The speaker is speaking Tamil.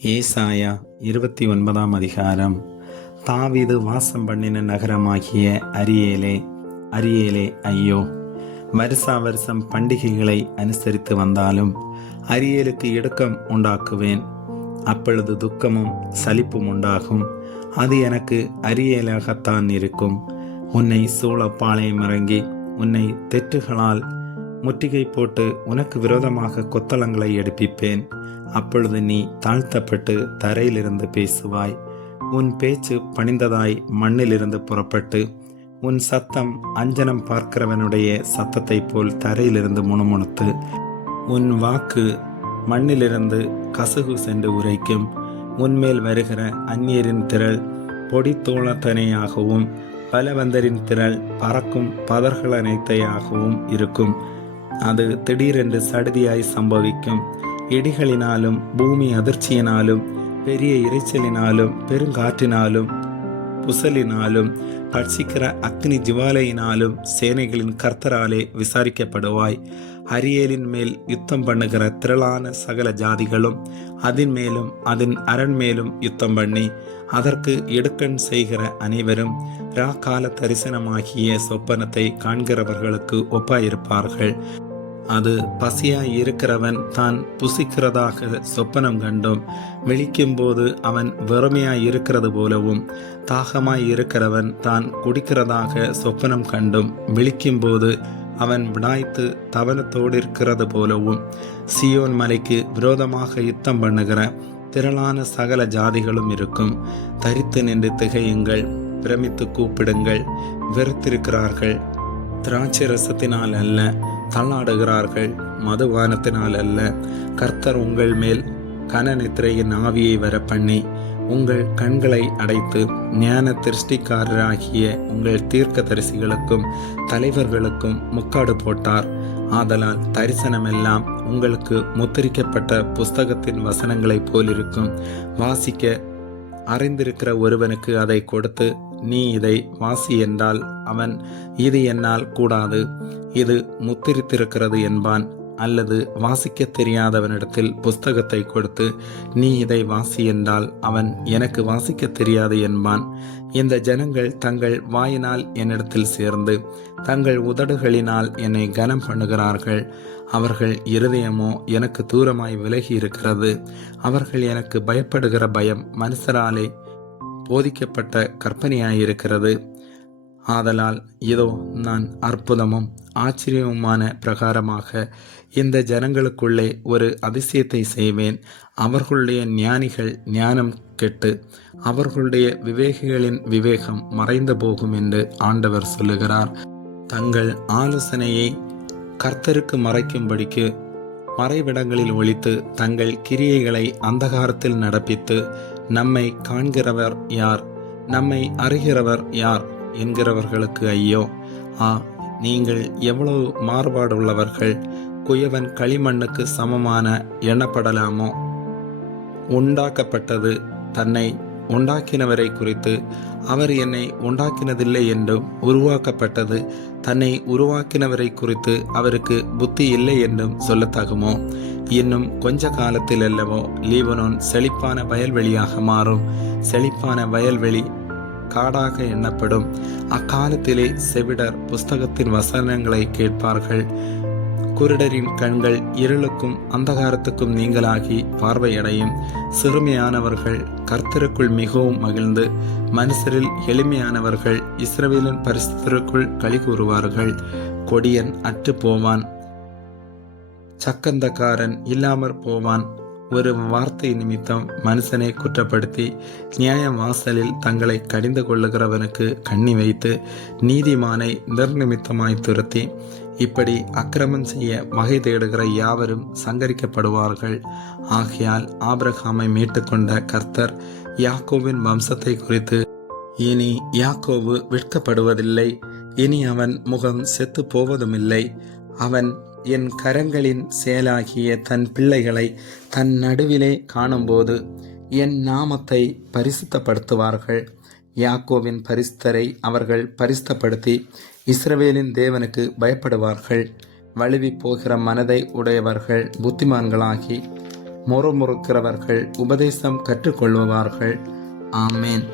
ஏசாயா 29 அதிகாரம். தாவீது வாசம் பண்ணின நகரமாகிய அரியேலே, அரியேலே ஐயோ! வருஷா வருஷம் பண்டிகைகளை அனுசரித்து வந்தாலும் அரியேலுக்கு இடுக்கம் உண்டாக்குவேன். அப்பொழுது துக்கமும் சலிப்பும் உண்டாகும். அது எனக்கு அரியேலாகத்தான் இருக்கும். உன்னை சூழ பாளையம் இறங்கி உன்னை தெற்றுகளால் முற்றுகை போட்டு உனக்கு விரோதமாக கொத்தளங்களை எடுப்பிப்பேன். அப்பொழுது நீ தாழ்த்தப்பட்டு தரையிலிருந்து பேசுவாய். உன் பேச்சு பணிந்ததாய் மண்ணிலிருந்து புறப்பட்டு உன் சத்தம் அஞ்சனம் பார்க்கிறவனுடைய சத்தத்தை போல் தரையிலிருந்து முணுமுணுத்து உன் வாக்கு மண்ணிலிருந்து கசுகு சென்று உரைக்கும். உன்மேல் வருகிற அந்நியரின் திரள் பொடி தோளத்தனையாகவும் பலவந்தரின் திரள் பறக்கும் பதர்களனைத்தையாகவும் இருக்கும். அது திடீரென்று சடுதியாய் சம்பவிக்கும். இடிகளினாலும் பூமி அதிர்ச்சியினாலும் பெரிய இரைச்சலினாலும் பெருங்காற்றினாலும் புசலினாலும் பட்சிக்கிற அக்னி ஜுவாலையினாலும் சேனைகளின் கர்த்தராலே விசாரிக்கப்படுவாய். அரியேலின் மேல் யுத்தம் பண்ணுகிற திரளான சகல ஜாதிகளும் அதன் மேலும் அதன் அரண்மேலும் யுத்தம் பண்ணி அதற்கு எடுக்கண் செய்கிற அனைவரும் ராக்கால தரிசனமாகிய சொப்பனத்தை காண்கிறவர்களுக்கு ஒப்பாயிருப்பார்கள். அது பசியாய் இருக்கிறவன் தான் புசிக்கிறதாக சொப்பனம் கண்டும் விழிக்கும் போது அவன் வெறுமையாய் இருக்கிறது போலவும், தாகமாய் இருக்கிறவன் தான் குடிக்கிறதாக சொப்பனம் கண்டும் விழிக்கும் போது அவன் விடாய்த்து தவனத்தோடு இருக்கிறது போலவும், சியோன் மலைக்கு விரோதமாக யுத்தம் பண்ணுகிற திரளான சகல ஜாதிகளும் இருக்கும். தரித்து நின்று திகையுங்கள், பிரமித்து கூப்பிடுங்கள். வெறுத்திருக்கிறார்கள், திராட்சை ரசத்தினால் அல்ல. தள்ளாடுகிறார்கள், மதுபானத்தினால் அல்ல. கர்த்தர் உங்கள் மேல் கன நித்திரையின் ஆவியை வர பண்ணி உங்கள் கண்களை அடைத்து ஞான திருஷ்டிக்காரராகிய உங்கள் தீர்க்க தரிசிகளுக்கும் தலைவர்களுக்கும் முக்காடு போட்டார். ஆதலால் தரிசனமெல்லாம் உங்களுக்கு முத்திரிக்கப்பட்ட புஸ்தகத்தின் வசனங்களைப் போலிருக்கும். வாசிக்க அறிந்திருக்கிற ஒருவனுக்கு அதை கொடுத்து, நீ இதை வாசி என்றால் அவன், இது என்னால் கூடாது, இது முத்திரித்திருக்கிறது என்பான். அல்லது வாசிக்க தெரியாதவனிடத்தில் புஸ்தகத்தை கொடுத்து, நீ இதை வாசி என்றால் அவன், எனக்கு வாசிக்க தெரியாது என்பான். இந்த ஜனங்கள் தங்கள் வாயினால் என்னிடத்தில் சேர்ந்து தங்கள் உதடுகளினால் என்னை கனம் பண்ணுகிறார்கள். அவர்கள் இருதயமோ எனக்கு தூரமாய் விலகி இருக்கிறது. அவர்கள் எனக்கு பயப்படுகிற பயம் மனுஷராலே போதிக்கப்பட்ட கற்பனையாயிருக்கிறது. ஆதலால் இதோ நான் அற்புதமும் ஆச்சரியமுமான பிரகாரமாக இந்த ஜனங்களுக்குள்ளே ஒரு அதிசயத்தை செய்வேன். அவர்களுடைய ஞானிகள் ஞானம் கெட்டு அவர்களுடைய விவேகிகளின் விவேகம் மறைந்து போகும் என்று ஆண்டவர் சொல்லுகிறார். தங்கள் ஆலோசனையை கர்த்தருக்கு மறைக்கும்படிக்கு மறைவிடங்களில் ஒழித்து தங்கள் கிரியைகளை அந்தகாரத்தில் நடப்பித்து, நம்மை காண்கிறவர் யார், நம்மை அறிகிறவர் யார் என்கிறவர்களுக்கு ஐயோ! நீங்கள் எவ்வளவு மாறுபாடுள்ளவர்கள்! குயவன் களிமண்ணுக்கு சமமான எண்ணப்படலாமோ? உண்டாக்கப்பட்டது தன்னை உண்டாக்கினவரை குறித்து, அவர் என்னை உண்டாக்கினதில்லை என்றும், உருவாக்கப்பட்டது தன்னை உருவாக்கினவரை குறித்து அவருக்கு புத்தி இல்லை என்றும் சொல்லத்தகுமோ? இன்னும் கொஞ்ச காலத்தில் அல்லவோ லீபனோன் செழிப்பான வயல்வெளியாக மாறும். செழிப்பான வயல்வெளி காடாக எண்ணப்படும். அக்காலத்திலே செவிடர் புஸ்தகத்தின் வசனங்களை கேட்பார்கள். குருடரின் கண்கள் இருளுக்கும் அந்தகாரத்துக்கும் நீங்களாகி பார்வையடையும். சிறுமையானவர்கள் கர்த்தருக்குள் மிகவும் மகிழ்ந்து, மனுஷரில் எளிமையானவர்கள் இஸ்ரவேலின் பரிசுத்தருக்குள் களி கூறுவார்கள். கொடியன் அற்று போவான், சக்கந்தக்காரன் இல்லாமற் போவான். ஒரு வார்த்தை நிமித்தம் மனுஷனை குற்றப்படுத்தி நியாய வாசலில் தங்களை கடிந்து கொள்ளுகிறவனுக்கு கண்ணி வைத்து நீதிமானை நிர்நிமித்தமாய் துரத்தி, இப்படி அக்கிரமம் செய்ய வகை தேடுகிற யாவரும் சங்கரிக்கப்படுவார்கள். ஆகையால் ஆபிரகாமை மீட்டுக்கொண்ட கர்த்தர் யாக்கோவின் வம்சத்தை குறித்து, இனி யாக்கோவு விற்கப்படுவதில்லை, இனி அவன் முகம் செத்து போவதுமில்லை. அவன் என் கரங்களின் செயலாகிய தன் பிள்ளைகளை தன் நடுவிலே காணும்போது என் நாமத்தை பரிசுத்தப்படுத்துவார்கள். யாக்கோவின் பரிசுத்தரை அவர்கள் பரிசுத்தப்படுத்தி இஸ்ரவேலின் தேவனுக்கு பயப்படுவார்கள். வழுவி போகிற மனதை உடையவர்கள் புத்திமான்களாகி முறுமுறுக்கிறவர்கள் உபதேசம் கற்றுக்கொள்வார்கள். ஆமேன்.